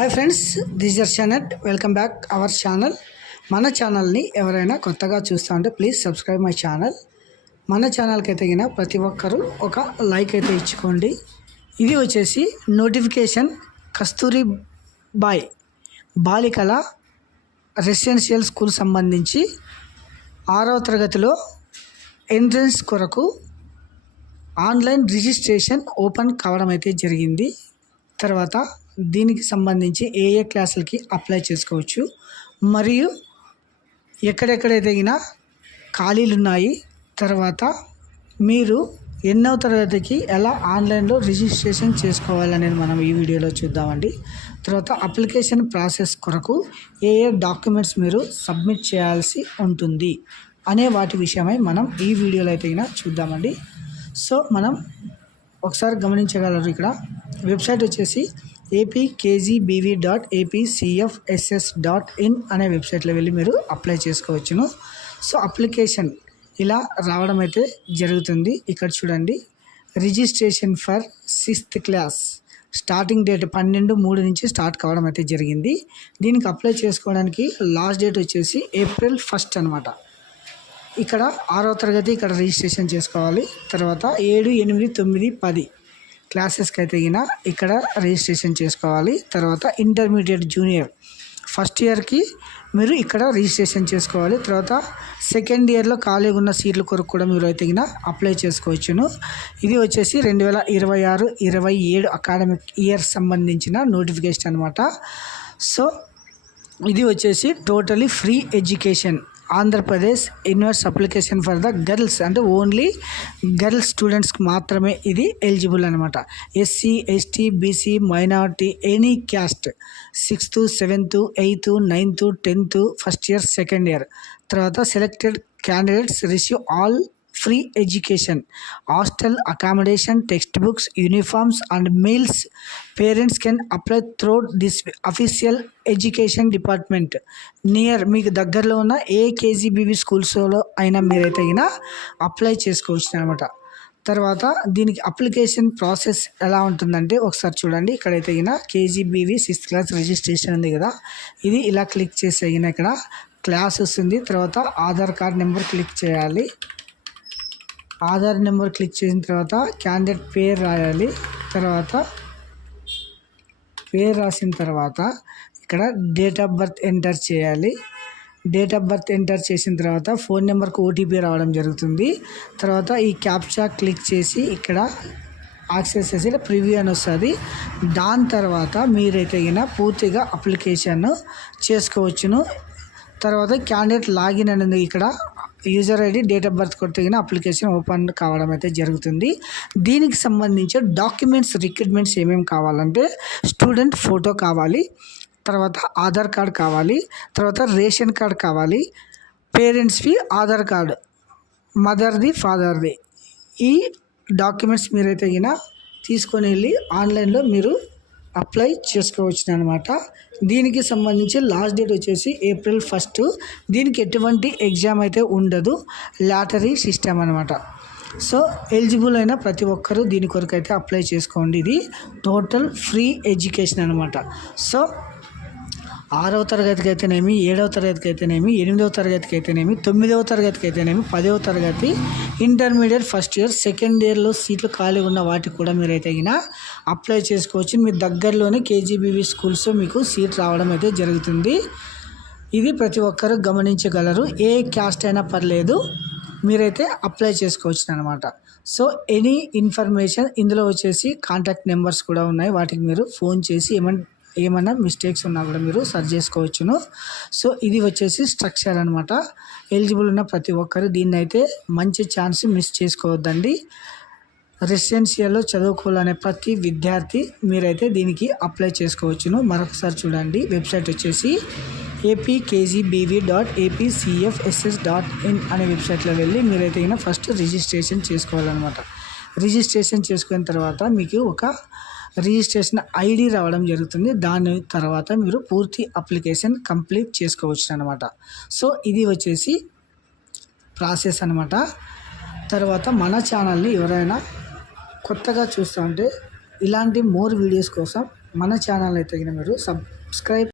Hi friends, this is షనట్. Welcome back our channel. మన ఛానల్ని ఎవరైనా కొత్తగా చూస్తూ ఉంటే ప్లీజ్ సబ్స్క్రైబ్ మై ఛానల్. మన ఛానల్కి అయితే ప్రతి ఒక్కరూ ఒక లైక్ అయితే ఇచ్చుకోండి. ఇది వచ్చేసి నోటిఫికేషన్ కస్తూరి బాయ్ బాలికల రెసిడెన్షియల్ స్కూల్ సంబంధించి 6వ తరగతిలో ఎంట్రన్స్ కొరకు ఆన్లైన్ రిజిస్ట్రేషన్ ఓపెన్ కావడం అయితే జరిగింది. తర్వాత దీనికి సంబంధించి ఏ క్లాసులకి అప్లై చేసుకోవచ్చు మరియు ఎక్కడెక్కడైతే ఖాళీలు ఉన్నాయి, తర్వాత మీరు ఎన్నో తరగతికి ఎలా ఆన్లైన్లో రిజిస్ట్రేషన్ చేసుకోవాలనేది మనం ఈ వీడియోలో చూద్దామండి. తర్వాత అప్లికేషన్ ప్రాసెస్ కొరకు ఏ డాక్యుమెంట్స్ మీరు సబ్మిట్ చేయాల్సి ఉంటుంది అనే వాటి విషయమై మనం ఈ వీడియోలో అయితే చూద్దామండి. సో మనం ఒకసారి గమనించగలరు, ఇక్కడ వెబ్సైట్ వచ్చేసి apkgbv.apcfss.in అనే వెబ్సైట్లో వెళ్ళి మీరు అప్లై చేసుకోవచ్చును. సో అప్లికేషన్ ఇలా రావడం అయితే జరుగుతుంది. ఇక్కడ చూడండి, registration for 6th class starting date 12/3 నుంచి స్టార్ట్ కావడం అయితే జరిగింది. దీనికి అప్లై చేసుకోవడానికి లాస్ట్ డేట్ వచ్చేసి April 1 అనమాట. ఇక్కడ 6వ తరగతి ఇక్కడ రిజిస్ట్రేషన్ చేసుకోవాలి. తర్వాత 7, 8, 9, 10 క్లాసెస్కి అయితే ఇక్కడ రిజిస్ట్రేషన్ చేసుకోవాలి. తర్వాత ఇంటర్మీడియట్ జూనియర్ ఫస్ట్ ఇయర్కి మీరు ఇక్కడ రిజిస్ట్రేషన్ చేసుకోవాలి. తర్వాత సెకండ్ ఇయర్లో ఖాళీగా ఉన్న సీట్ల కొరకు కూడా మీరు అయితే అప్లై చేసుకోవచ్చును. ఇది వచ్చేసి 2026-27 అకాడమిక్ ఇయర్ సంబంధించిన నోటిఫికేషన్ అనమాట. సో ఇది వచ్చేసి totally free education. Andhra Pradesh universe application for the girls, అంటే ఓన్లీ గర్ల్స్ స్టూడెంట్స్కి మాత్రమే ఇది ఎలిజిబుల్ అనమాట. SC, ST, BC, minority, any caste 6th, 7th, 8th, 9th, 10th first year, second year. తర్వాత selected candidates receive all free education, hostel accommodation, text books, uniforms and meals. Parents can apply through this official education department near. మీకు దగ్గరలో ఉన్న ఏ KGBV స్కూల్స్లో అయినా మీరైతే apply చేసుకోవచ్చు అనమాట. తర్వాత దీనికి అప్లికేషన్ ప్రాసెస్ ఎలా ఉంటుందంటే ఒకసారి చూడండి. ఇక్కడైతే KGBV 6th క్లాస్ రిజిస్ట్రేషన్ ఉంది కదా, ఇది ఇలా క్లిక్ చేస్తే ఇక్కడ క్లాస్ వస్తుంది. తర్వాత ఆధార్ కార్డ్ నెంబర్ క్లిక్ చేయాలి. ఆధార్ నెంబర్ క్లిక్ చేసిన తర్వాత క్యాండిడేట్ పేరు రాయాలి. తర్వాత పేరు రాసిన తర్వాత ఇక్కడ డేట్ ఆఫ్ బర్త్ ఎంటర్ చేయాలి. డేట్ ఆఫ్ బర్త్ ఎంటర్ చేసిన తర్వాత ఫోన్ నెంబర్కి OTP రావడం జరుగుతుంది. తర్వాత ఈ క్యాప్చా క్లిక్ చేసి ఇక్కడ యాక్సెస్ చేసి ప్రివ్యూ అని వస్తుంది. దాని తర్వాత మీరైతే పూర్తిగా అప్లికేషన్ చేసుకోవచ్చును. తర్వాత క్యాండిడేట్ లాగిన్ అనేది ఇక్కడ user ID, date of birth కొడితే అప్లికేషన్ ఓపెన్ కావడం అయితే జరుగుతుంది. దీనికి సంబంధించి డాక్యుమెంట్స్ రిక్వైర్మెంట్స్ ఏమేమి కావాలంటే స్టూడెంట్ ఫోటో కావాలి, తర్వాత ఆధార్ కార్డ్ కావాలి, తర్వాత రేషన్ కార్డ్ కావాలి, పేరెంట్స్వి ఆధార్ కార్డు, మదర్ది, ఫాదర్ది. ఈ డాక్యుమెంట్స్ మీరైతే తీసుకొని వెళ్ళి ఆన్లైన్లో మీరు అప్లై చేసుకోవచ్చు అనమాట. దీనికి సంబంధించి లాస్ట్ డేట్ వచ్చేసి April 1. దీనికి ఎటువంటి ఎగ్జామ్ అయితే ఉండదు, లాటరీ సిస్టమ్ అనమాట. సో ఎలిజిబుల్ అయిన ప్రతి ఒక్కరూ దీని కొరకు అయితే అప్లై చేసుకోండి. ఇది టోటల్ ఫ్రీ ఎడ్యుకేషన్ అనమాట. సో 6వ తరగతికి అయితేనేమి, 7వ తరగతికి అయితేనేమి, 8వ తరగతికి అయితేనేమి, 9వ తరగతికి అయితేనేమి, 10వ తరగతి, ఇంటర్మీడియట్ ఫస్ట్ ఇయర్, సెకండ్ ఇయర్లో సీట్లు ఖాళీ ఉన్న వాటికి కూడా మీరైతే అప్లై చేసుకోవచ్చు. మీ దగ్గరలోనే KGBV స్కూల్స్ మీకు సీట్ రావడం అయితే జరుగుతుంది. ఇది ప్రతి ఒక్కరు గమనించగలరు. ఏ క్యాస్ట్ అయినా పర్లేదు, మీరైతే అప్లై చేసుకోవచ్చు అనమాట. సో ఎనీ ఇన్ఫర్మేషన్ ఇందులో వచ్చేసి కాంటాక్ట్ నెంబర్స్ కూడా ఉన్నాయి, వాటికి మీరు ఫోన్ చేసి ఏమన్నా మిస్టేక్స్ ఉన్నా కూడా మీరు సర్చ్ చేసుకోవచ్చును. సో ఇది వచ్చేసి స్ట్రక్చర్ అనమాట. ఎలిజిబుల్ ఉన్న ప్రతి ఒక్కరు దీన్ని అయితే మంచి ఛాన్స్ మిస్ చేసుకోవద్దండి. రెసిడెన్షియల్లో చదువుకోవాలనే ప్రతి విద్యార్థి మీరైతే దీనికి అప్లై చేసుకోవచ్చును. మరొకసారి చూడండి, వెబ్సైట్ వచ్చేసి apkgbv.apcfss.in అనే వెబ్సైట్లో వెళ్ళి మీరైతే ఫస్ట్ రిజిస్ట్రేషన్ చేసుకోవాలన్నమాట. రిజిస్ట్రేషన్ చేసుకున్న తర్వాత మీకు ఒక రిజిస్ట్రేషన్ ID రావడం జరుగుతుంది. దాని తర్వాత మీరు పూర్తి అప్లికేషన్ కంప్లీట్ చేసుకోవచ్చు అనమాట. సో ఇది వచ్చేసి ప్రాసెస్ అనమాట. తర్వాత మన ఛానల్ని ఎవరైనా కొత్తగా చూస్తూ ఉంటే ఇలాంటి మోర్ వీడియోస్ కోసం మన ఛానల్ అయితే మీరు సబ్స్క్రైబ్